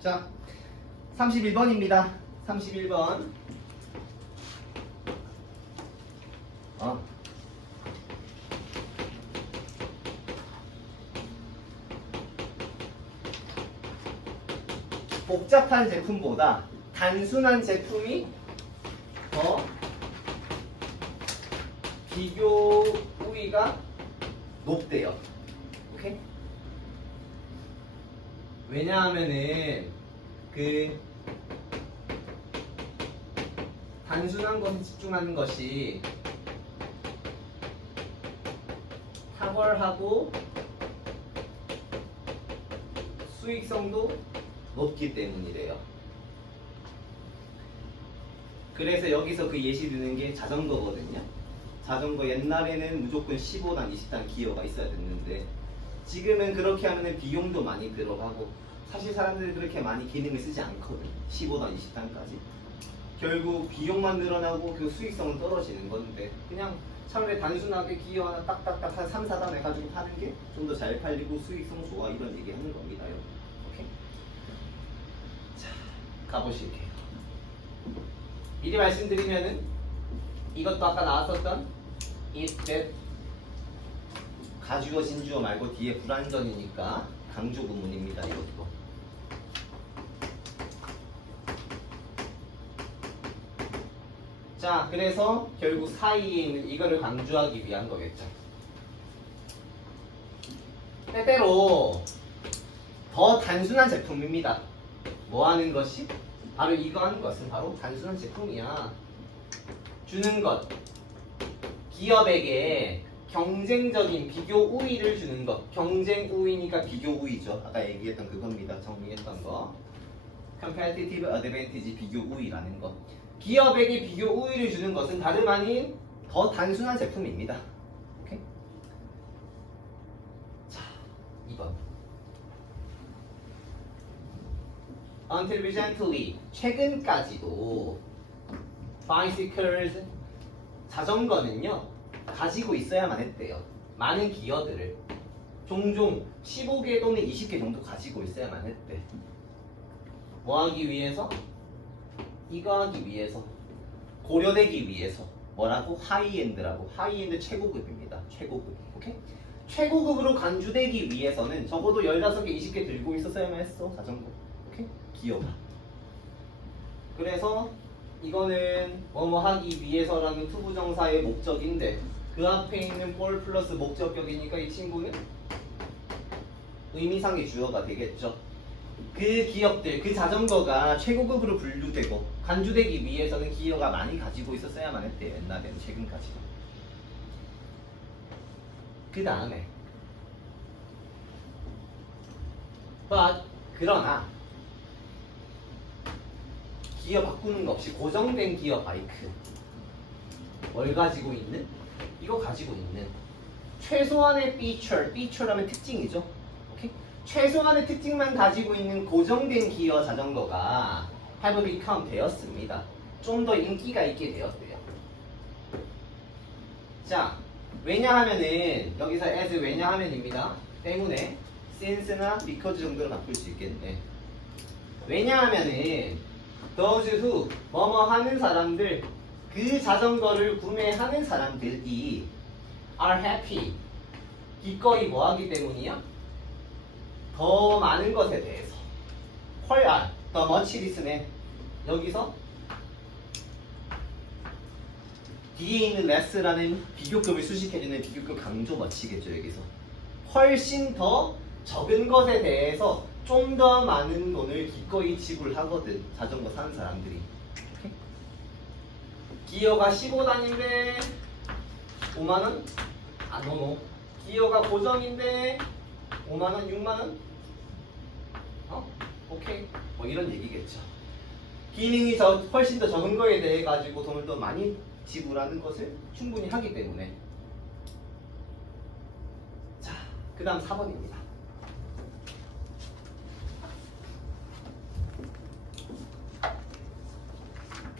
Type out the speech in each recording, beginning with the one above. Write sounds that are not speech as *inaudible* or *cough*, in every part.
자, 31번입니다. 31번. 어. 복잡한 제품보다 단순한 제품이 더 비교 우위가 높대요. 왜냐하면은 그 단순한 것에 집중하는 것이 탁월하고 수익성도 높기 때문이래요. 그래서 여기서 그 예시 드는 게 자전거거든요. 자전거 옛날에는 무조건 15단, 20단 기어가 있어야 됐는데 지금은 그렇게 하면 비용도 많이 들어가고 사실 사람들이 그렇게 많이 기능을 쓰지 않거든. 15단, 20단까지. 결국 비용만 늘어나고 그 수익성은 떨어지는 건데 그냥 차라리 단순하게 기어 하나 딱딱딱 한 3, 4단 해가지고 파는 게 좀 더 잘 팔리고 수익성 좋아 이런 얘기 하는 겁니다요. 오케이? 자, 가보실게요. 미리 말씀드리면은 이것도 아까 나왔었던 it, that 가주어 진주어 말고 뒤에 불완전이니까 강조 구문입니다. 이것도. 자, 그래서 결국 사이에 있는 이거를 강조하기 위한 거겠죠. 때때로 더 단순한 제품입니다. 뭐 하는 것이? 바로 이거 하는 것은 바로 단순한 제품이야. 주는 것. 기업에게 경쟁적인 비교 우위를 주는 것. 경쟁 우위니까 비교 우위죠. 아까 얘기했던 그겁니다. 정리했던 거. competitive advantage 비교 우위라는 것. 기업에게 비교 우위를 주는 것은 다름 아닌 더 단순한 제품입니다. 오케이? 자, 2번. Until recently, 최근까지도 bicycles 자전거는요 가지고 있어야만 했대요. 많은 기어들을 종종 15개 또는 20개 정도 가지고 있어야만 했대. 뭐 하기 위해서? 이거 하기 위해서 고려되기 위해서 뭐라고 하이엔드라고 하이엔드 최고급입니다. 최고급. 오케이? 최고급으로 간주되기 위해서는 적어도 15개, 20개 들고 있었어야만 했어. 자전거. 오케이? 기어가. 그래서 이거는 뭐뭐 하기 위해서라는 투부정사의 목적인데 그 앞에 있는 볼 플러스 목적격이니까 이 친구는 의미상의 주어가 되겠죠. 그 기업들, 그 자전거가 최고급으로 분류되고 간주되기 위해서는 기어가 많이 가지고 있었어야만 했대요. 옛날에는 최근까지도. 그 다음에 but 그러나 기어 바꾸는 거 없이 고정된 기어 바이크 뭘 가지고 있는? 이거 가지고 있는 최소한의 feature, feature라면 특징이죠. 오케이? 최소한의 특징만 가지고 있는 고정된 기어 자전거가 have become 되었습니다. 좀 더 인기가 있게 되었대요. 자, 왜냐하면은 여기서 as 왜냐하면입니다. 때문에 since나 because 정도로 바꿀 수 있겠네. 왜냐하면은 those who 뭐뭐 하는 사람들 그 자전거를 구매하는 사람들이 are happy 기꺼이 뭐 하기 때문이야? 더 많은 것에 대해서 헐, 아, 더 much this네 여기서 뒤에 있는 less라는 비교급을 수식해주는 비교급 강조 멋지겠죠 여기서 훨씬 더 적은 것에 대해서 좀 더 많은 돈을 기꺼이 지불하거든 자전거 사는 사람들이? 기어가 15단인데 5만원? 아 노노 기어가 고정인데 5만원 6만원? 어? 오케이 뭐 이런 얘기겠죠 기능이 저 훨씬 더 적은 거에 대해 가지고 돈을 더 많이 지불하는 것을 충분히 하기 때문에 자, 그 다음 4번입니다.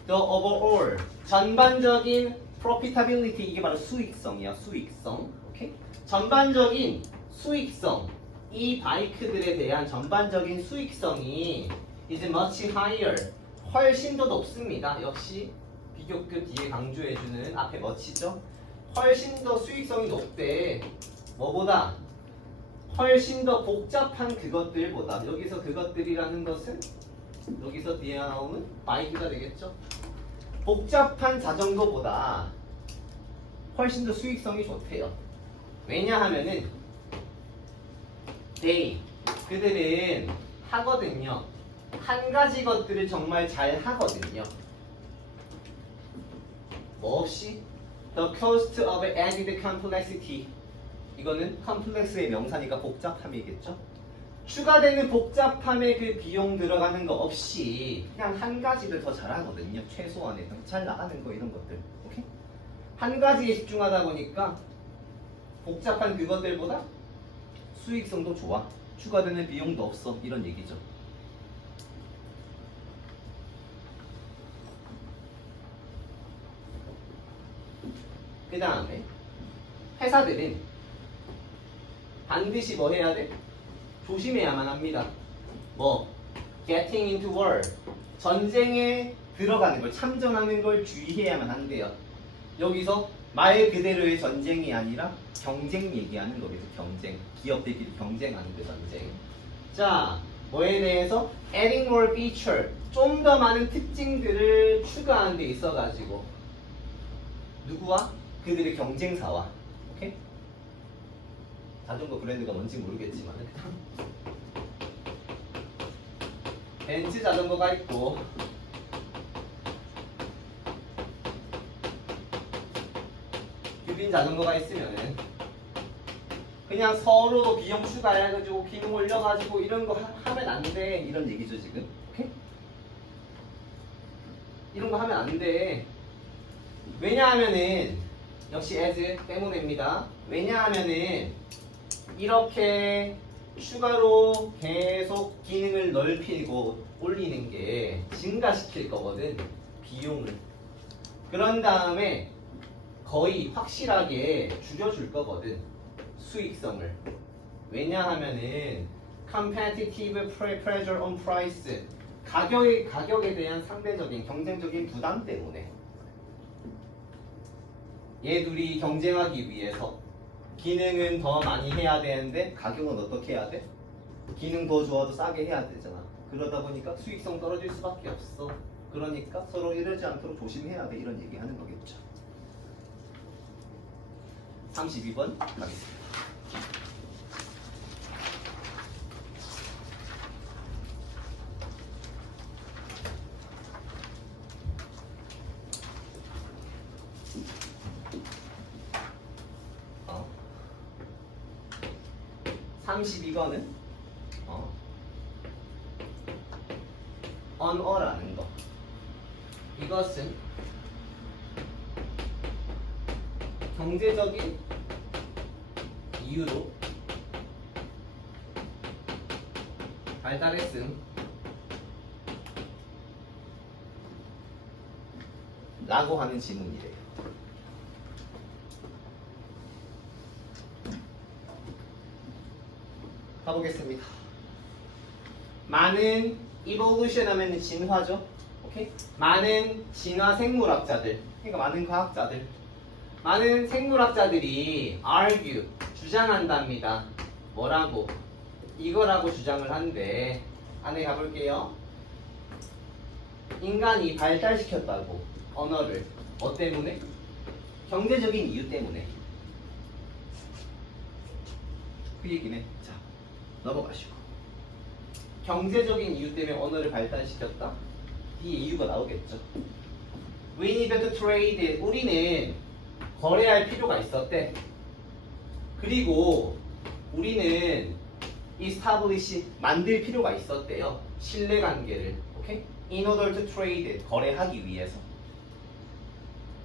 The overall 전반적인 profitability 이게 바로 수익성이야 수익성 오케이 전반적인 수익성 이 바이크들에 대한 전반적인 수익성이 is much higher 훨씬 더 높습니다. 역시 비교급 뒤에 강조해주는 앞에 멋지죠? 훨씬 더 수익성이 높대. 뭐보다? 훨씬 더 복잡한 그것들보다 여기서 그것들이라는 것은 여기서 뒤에 나오는 바이크가 되겠죠? 복잡한 자전거보다 훨씬 더 수익성이 좋대요. 왜냐하면은 they 그들은 하거든요. 한 가지 것들을 정말 잘 하거든요. 뭐 없이 the cost of added complexity 이거는 컴플렉스의 명사니까 복잡함이겠죠. 추가되는 복잡함의 그 비용 들어가는 거 없이 그냥 한 가지를 더 잘하거든요. 최소한의 잘 나가는 거 이런 것들. 오케이? 한 가지에 집중하다 보니까 복잡한 그것들보다 수익성도 좋아. 추가되는 비용도 없어. 이런 얘기죠. 그 다음에 회사들은 반드시 뭐 해야 돼? 조심해야만 합니다. 뭐 getting into war 전쟁에 들어가는 걸 참전하는 걸 주의해야만 한대요. 여기서 말 그대로의 전쟁이 아니라 경쟁 얘기하는 거겠죠. 경쟁. 기업들끼리 경쟁하는 그 전쟁. 자, 뭐에 대해서 adding more feature 좀 더 많은 특징들을 추가하는 데 있어 가지고 누구와 그들의 경쟁사와? 자전거 브랜드가 뭔지 모르겠지만 일단 벤츠 자전거가 있고. 규빈 자전거가 있으면은 그냥 서로 비용 추가해가지고 기능 올려가지고 이런 거 하, 면 안 돼. 이런 얘기죠 지금? 오케이? 이런 거 하면 안 돼. 왜냐하면은 역시 as 때문입니다. 왜냐하면은 이렇게 추가로 계속 기능을 넓히고 올리는 게 증가시킬 거거든 비용을. 그런 다음에 거의 확실하게 줄여줄 거거든 수익성을. 왜냐하면은 competitive pre- pressure on price 가격에 가격에 대한 상대적인 경쟁적인 부담 때문에 얘 둘이 경쟁하기 위해서 기능은 더 많이 해야 되는데 가격은 어떻게 해야 돼? 기능 더 좋아도 싸게 해야 되잖아. 그러다 보니까 수익성 떨어질 수밖에 없어. 그러니까 서로 이러지 않도록 조심해야 돼. 이런 얘기 하는 거겠죠. 32번 가겠습니다. 어. 32번은 어. 언어라는 거. 이것은 경제적인 이유로 발달했음 라고 하는 지문이래 가보겠습니다. 많은 evolution 하면 진화죠. 오케이? 많은 진화 생물학자들, 그러니까 많은 과학자들, 많은 생물학자들이 argue 주장한답니다. 뭐라고? 이거라고 주장을 한데 안에 가볼게요. 인간이 발달시켰다고 언어를 뭐 때문에? 경제적인 이유 때문에. 그 얘기네. 자, 넘어가시고. 경제적인 이유 때문에 언어를 발달시켰다? 이 이유가 나오겠죠. We need to trade. 우리는 거래할 필요가 있었대. 그리고 우리는 establish 만들 필요가 있었대요. 신뢰 관계를. 오케이? In order to trade 거래하기 위해서.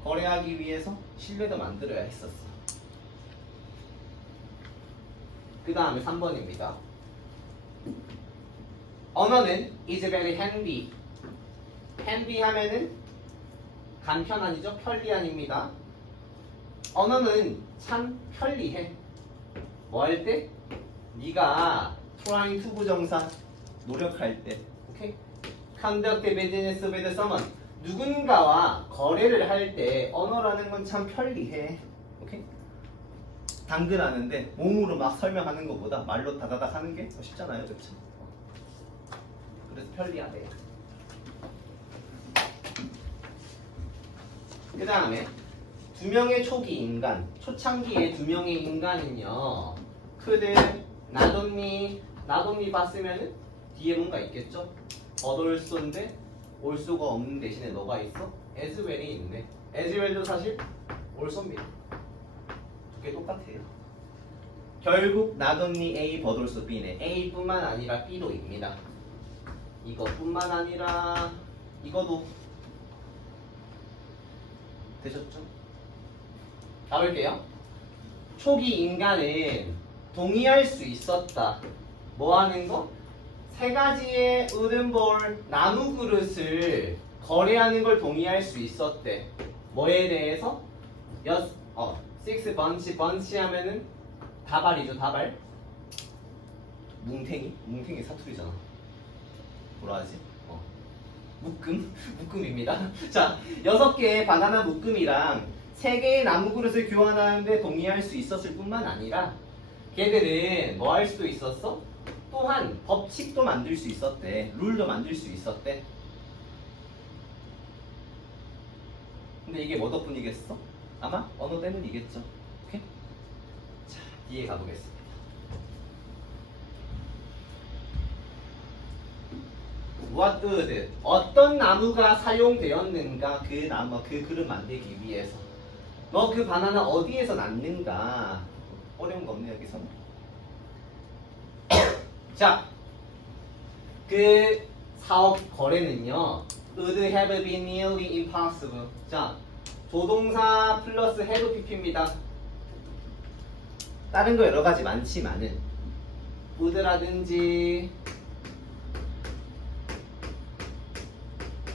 거래하기 위해서 신뢰도 만들어야 했었어. 그 다음에 3번입니다. 언어는 is very handy. handy 하면은 간편한이죠. 편리한입니다. 언어는 참 편리해. 뭐 할 때? 네가 trying to 부정사 노력할 때 오케이 conduct business with someone 누군가와 거래를 할 때 언어라는 건 참 편리해 오케이 당근하는데 몸으로 막 설명하는 것보다 말로 다다닥 하는 게 더 쉽잖아요 그렇죠 그래서 편리하대 그 다음에 두 명의 초기 인간, 초창기의 두 명의 인간은요. 크드, 나돈니, 나돈니 봤으면은 뒤에 뭔가 있겠죠? 버돌소인데 올 수가 없는 대신에 너가 있어? 에즈웰이 있네. 에즈웰도 사실 올소입니다. 두개 똑같아요. 결국 나돈니 A, 버돌소 B네. A뿐만 아니라 B도 입니다. 이것뿐만 아니라 이거도 되셨죠? 가볼게요. 초기 인간은 동의할 수 있었다. 뭐 하는 거? 세 가지의 으른볼 나무 그릇을 거래하는 걸 동의할 수 있었대. 뭐에 대해서? 여, 어, six 번치, 번치 하면은 다발이죠, 다발. 뭉탱이? 뭉탱이 사투리잖아. 뭐라 하지? 어. 묶음? *laughs* 묶음입니다. *laughs* 자, 여섯 개의 바나나 묶음이랑 세 개의 나무 그릇을 교환하는데 동의할 수 있었을 뿐만 아니라 걔들은 뭐 할 수도 있었어? 또한 법칙도 만들 수 있었대. 룰도 만들 수 있었대. 근데 이게 뭐 덕분이겠어? 아마 언어 때문이겠죠. 오케이? 자, 뒤에 가보겠습니다. What would 어떤 나무가 사용되었는가 그 나무 그 그릇 만들기 위해서. 너 그 바나나 어디에서 났는가. 어려운 거 없네 여기서. *coughs* 자 그 사업 거래는요 would have been nearly impossible. 자 조동사 플러스 have pp입니다. 다른 거 여러 가지 많지만은 would라든지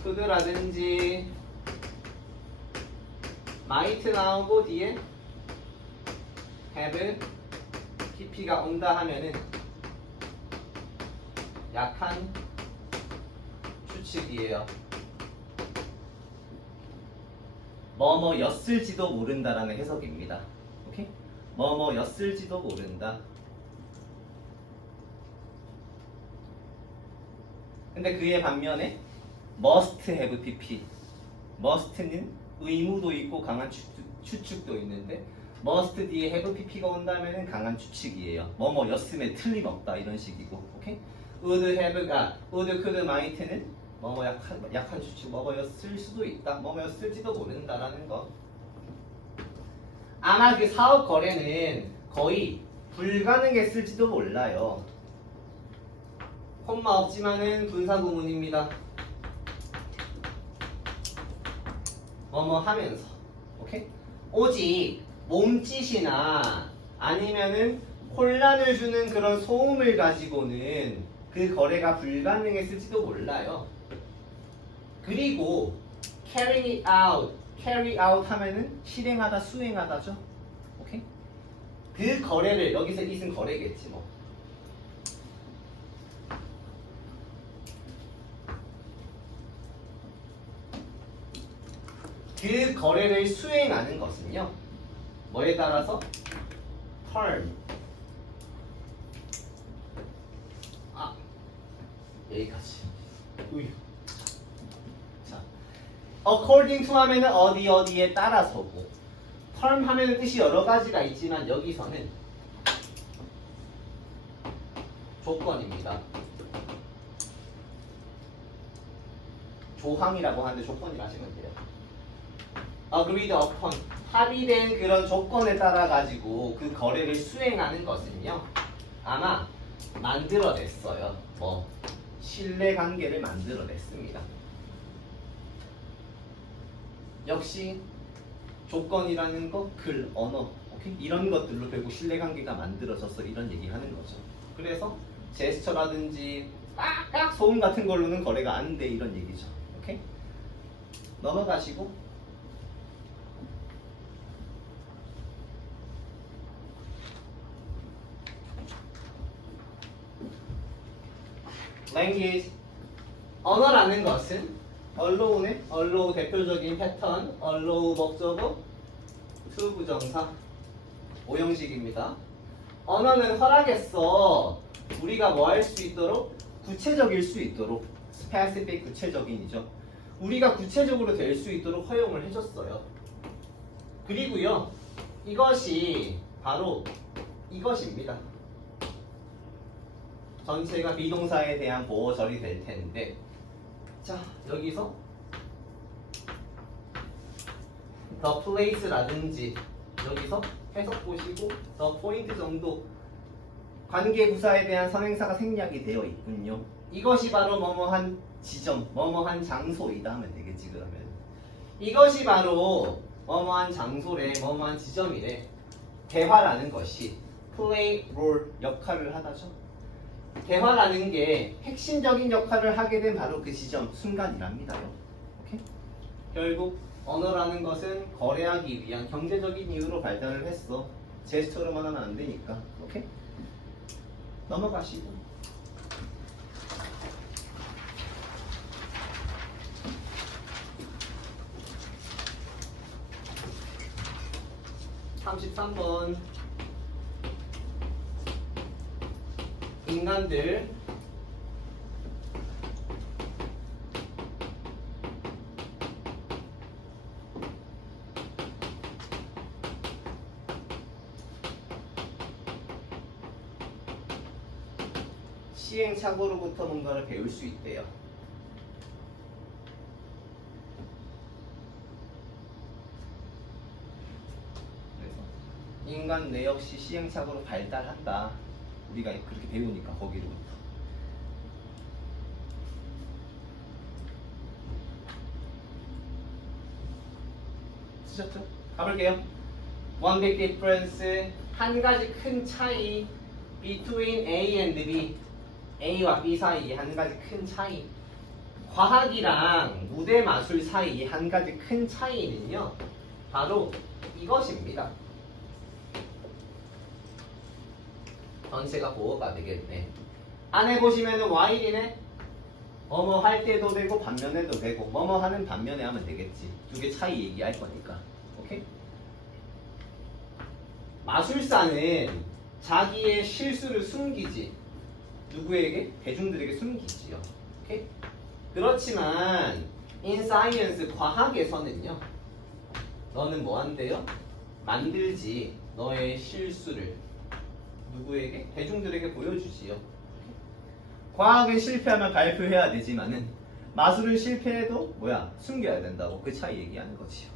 could라든지 might 나오고 뒤에 have pp가 온다 하면은 약한 추측이에요. 뭐뭐였을지도 모른다라는 해석입니다. 오케이? 뭐뭐였을지도 모른다. 근데 그의 반면에 must have pp. must는 의무도 있고 강한 추측, 추측도 있는데 must 뒤에 have pp가 온다면은 강한 추측이에요. 뭐뭐였음에 틀림없다 이런 식이고. 오케이? would have가 would could might는 뭐뭐 약한 약한 추측 뭐뭐였을 수도 있다. 뭐뭐였을지도 모른다라는 거. 아마 그 사업 거래는 거의 불가능했을지도 몰라요. 콤마 없지만은 분사 구문입니다. 뭐뭐 하면서 오케이 오직 몸짓이나 아니면은 혼란을 주는 그런 소음을 가지고는 그 거래가 불가능했을지도 몰라요. 그리고 carrying it out, carry out 하면은 실행하다, 수행하다죠. 오케이? 그 거래를 여기서 이은 거래겠지 뭐. 그 거래를 수행하는 것은요. 뭐에 따라서? term. 아, 여기까지. 우유. 자, according to 하면은 어디 어디에 따라서고, term 하면은 뜻이 여러 가지가 있지만 여기서는 조건입니다. 조항이라고 하는데 조건이라 하시면 돼요. Agreed upon 합의된 그런 조건에 따라 가지고 그 거래를 수행하는 것은요 아마 만들어냈어요. 뭐 신뢰 관계를 만들어냈습니다. 역시 조건이라는 거, 글, 언어 오케이? 이런 것들로 결국 신뢰 관계가 만들어져서 이런 얘기하는 거죠. 그래서 제스처라든지 깍깍 소음 같은 걸로는 거래가 안 돼 이런 얘기죠. 오케이? 넘어가시고 language 언어라는 것은 allow의 allow 대표적인 패턴 allow 목적어 to 부정사 오형식입니다. 언어는 허락했어. 우리가 뭐 할 수 있도록 구체적일 수 있도록 specific 구체적인이죠. 우리가 구체적으로 될 수 있도록 허용을 해줬어요. 그리고요, 이것이 바로 이것입니다. 전체가 비동사에 대한 보호절이 될 텐데, 자 여기서 the place라든지 여기서 해석 보시고 the point 정도 관계 부사에 대한 선행사가 생략이 되어 있군요. 이것이 바로 뭐뭐한 지점, 뭐뭐한 장소이다 하면 되겠지 그러면. 이것이 바로 뭐뭐한 장소래, 뭐뭐한 지점이래. 대화라는 것이 play role 역할을 하다죠. 대화라는 게 핵심적인 역할을 하게 된 바로 그 지점, 순간이랍니다요. 오케이? 결국 언어라는 것은 거래하기 위한 경제적인 이유로 발달을 했어. 제스처로만 하면 안 되니까. 오케이? 넘어가시고. 삼십삼 번 인간들 시행착오로부터 뭔가를 배울 수 있대요. 인간 내 역시 시행착오로 발달한다. 우리가 그렇게 배우니까 거기로부터. 쓰셨죠? 가볼게요. One big difference 한 가지 큰 차이 between A and B A와 B 사이에 한 가지 큰 차이 과학이랑 무대 마술 사이에 한 가지 큰 차이는요 바로 이것입니다 전체가 보호가 되겠네 안에 보시면은 while이네 뭐뭐 할 때도 되고 반면에도 되고 뭐뭐 하는 반면에 하면 되겠지 두 개 차이 얘기할 거니까 오케이? 마술사는 자기의 실수를 숨기지 누구에게? 대중들에게 숨기지요. 오케이? 그렇지만 in science 과학에서는요. 너는 뭐 한대요? 만들지 너의 실수를 누구에게? 대중들에게 보여주지요. 과학은 실패하면 발표해야 되지만은 마술은 실패해도 뭐야 숨겨야 된다고 그 차이 얘기하는 거지요.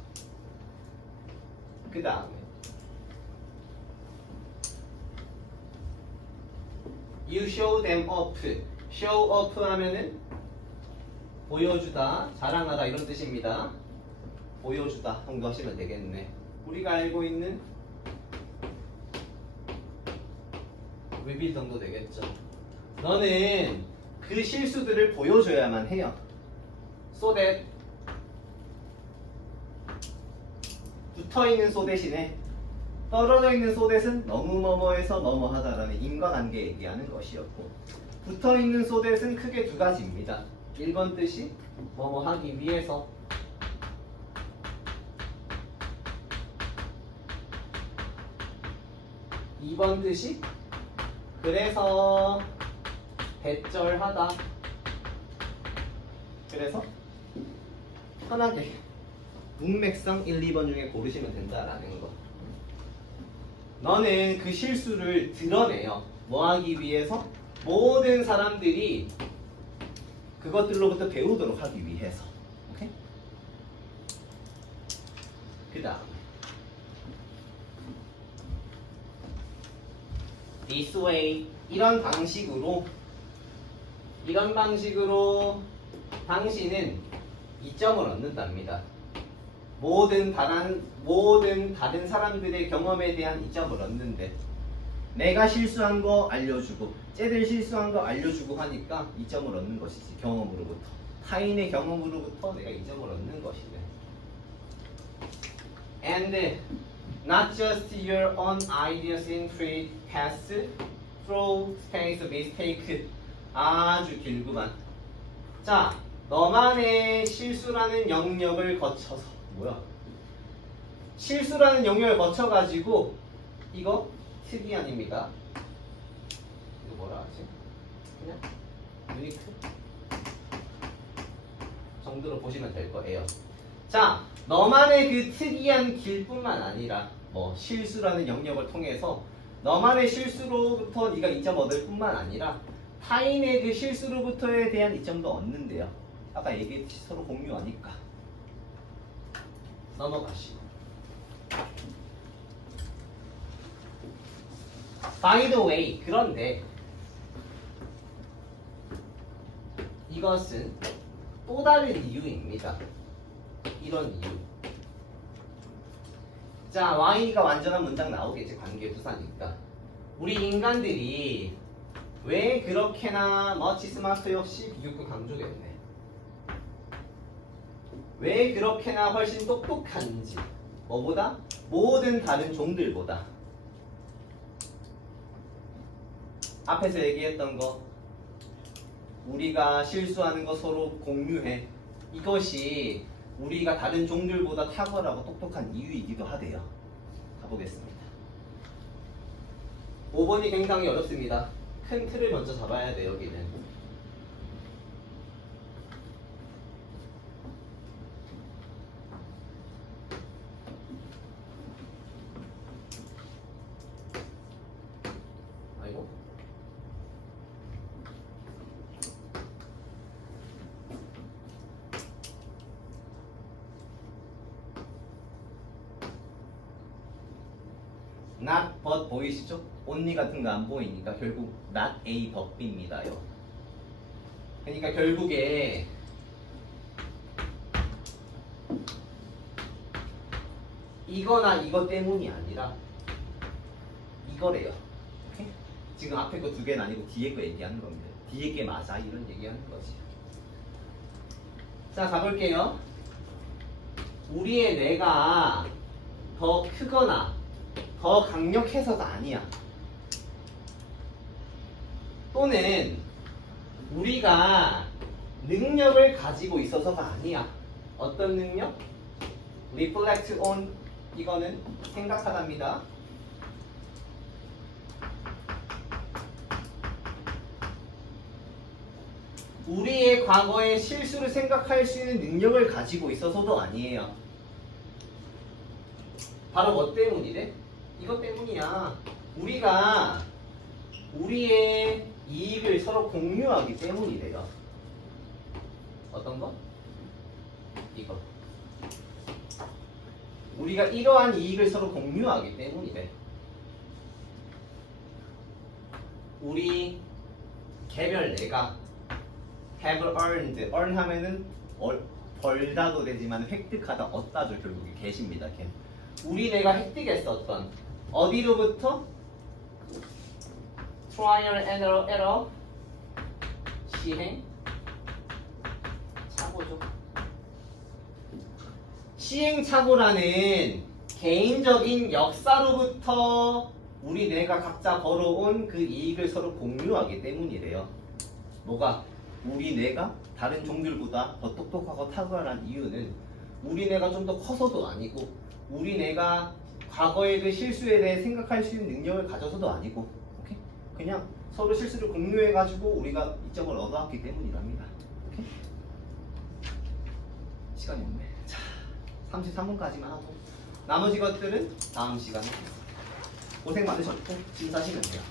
그 다음에 You show them up. Show up 하면은 보여주다, 자랑하다 이런 뜻입니다. 보여주다 정도 하시면 되겠네. 우리가 알고 있는 reveal 정도 되겠죠. 너는 그 실수들을 보여줘야만 해요. So that 붙어 있는 소 대신에 떨어져 있는 소댓은 너무 뭐뭐해서 뭐뭐하다라는 인과관계 얘기하는 것이었고 붙어 있는 소댓은 크게 두 가지입니다. 1번 뜻이 뭐뭐하기 위해서 2번 뜻이 그래서 대절하다 그래서 편하게 문맥상 1, 2번 중에 고르시면 된다라는 거 너는 그 실수를 드러내요. 뭐 하기 위해서? 모든 사람들이 그것들로부터 배우도록 하기 위해서. 오케이? 그 다음. This way. 이런 방식으로, 이런 방식으로 당신은 이점을 얻는답니다. 모든 다른 모든 다른 사람들의 경험에 대한 이점을 얻는데 내가 실수한 거 알려주고 쟤들 실수한 거 알려주고 하니까 이점을 얻는 것이지 경험으로부터 타인의 경험으로부터 내가 이점을 얻는 것이네. And not just your own ideas in free pass through space mistake 아주 길구만. 자, 너만의 실수라는 영역을 거쳐서 뭐야? 실수라는 영역을 거쳐가지고 이거 특이한입니다. 이거 뭐라 하지? 그냥 유니크 정도로 보시면 될 거예요. 자, 너만의 그 특이한 길뿐만 아니라 뭐 실수라는 영역을 통해서 너만의 실수로부터 네가 이점 얻을 뿐만 아니라 타인의 그 실수로부터에 대한 이점도 얻는데요. 아까 얘기했듯이 서로 공유하니까. 넘어가시고. By the way, 그런데 이것은 또 다른 이유입니다. 이런. 자, Y가 완전한 문장 나오겠지, 관계부사니까. 우리 인간들이 왜 그렇게나 머치 스마트 역시 비교급 강조겠네. 왜 그렇게나 훨씬 똑똑한지. 뭐보다? 모든 다른 종들보다. 앞에서 얘기했던 거. 우리가 실수하는 거 서로 공유해. 이것이 우리가 다른 종들보다 탁월하고 똑똑한 이유이기도 하대요. 가보겠습니다. 5번이 굉장히 어렵습니다. 큰 틀을 먼저 잡아야 돼 여기는. 아이고. not but only 같은 거 안 보이니까 결국 not A but B입니다요. 그러니까 결국에 이거나 이거 때문이 아니라 이거래요. 지금 앞에 거 두 개는 아니고 뒤에 거 얘기하는 겁니다. 뒤에 게 맞아 이런 얘기하는 거지. 자 가볼게요. 우리의 뇌가 더 크거나 더 강력해서가 아니야. 또는 우리가 능력을 가지고 있어서가 아니야. 어떤 능력? reflect on 이거는 생각하답니다. 우리의 과거의 실수를 생각할 수 있는 능력을 가지고 있어서도 아니에요. 바로 뭐 때문이래? 이것 때문이야. 우리가 우리의 이익을 서로 공유하기 때문이래요. 어떤 거? 이거. 우리가 이러한 이익을 서로 공유하기 때문이래. 우리 개별 내가 have earned, earn 하면은 얼- 벌다도 되지만 획득하다, 얻다도 결국에 계십니다. 걔. 우리 내가 획득했었던 어디로부터? Trial and error, 시행 착오죠. 시행착오라는 개인적인 역사로부터 우리 뇌가 각자 벌어온 그 이익을 서로 공유하기 때문이래요. 뭐가? 우리 뇌가 다른 종들보다 더 똑똑하고 탁월한 이유는 우리 뇌가 좀 더 커서도 아니고 우리 뇌가 과거의 그 실수에 대해 생각할 수 있는 능력을 가져서도 아니고? 그냥 서로 실수를 공유해가지고 우리가 이점을 얻어왔기 때문이랍니다. 오케이? 시간이 없네. 자, 33분까지만 하고 나머지 것들은 다음 시간에 고생 많으셨고 심사하시면 돼요.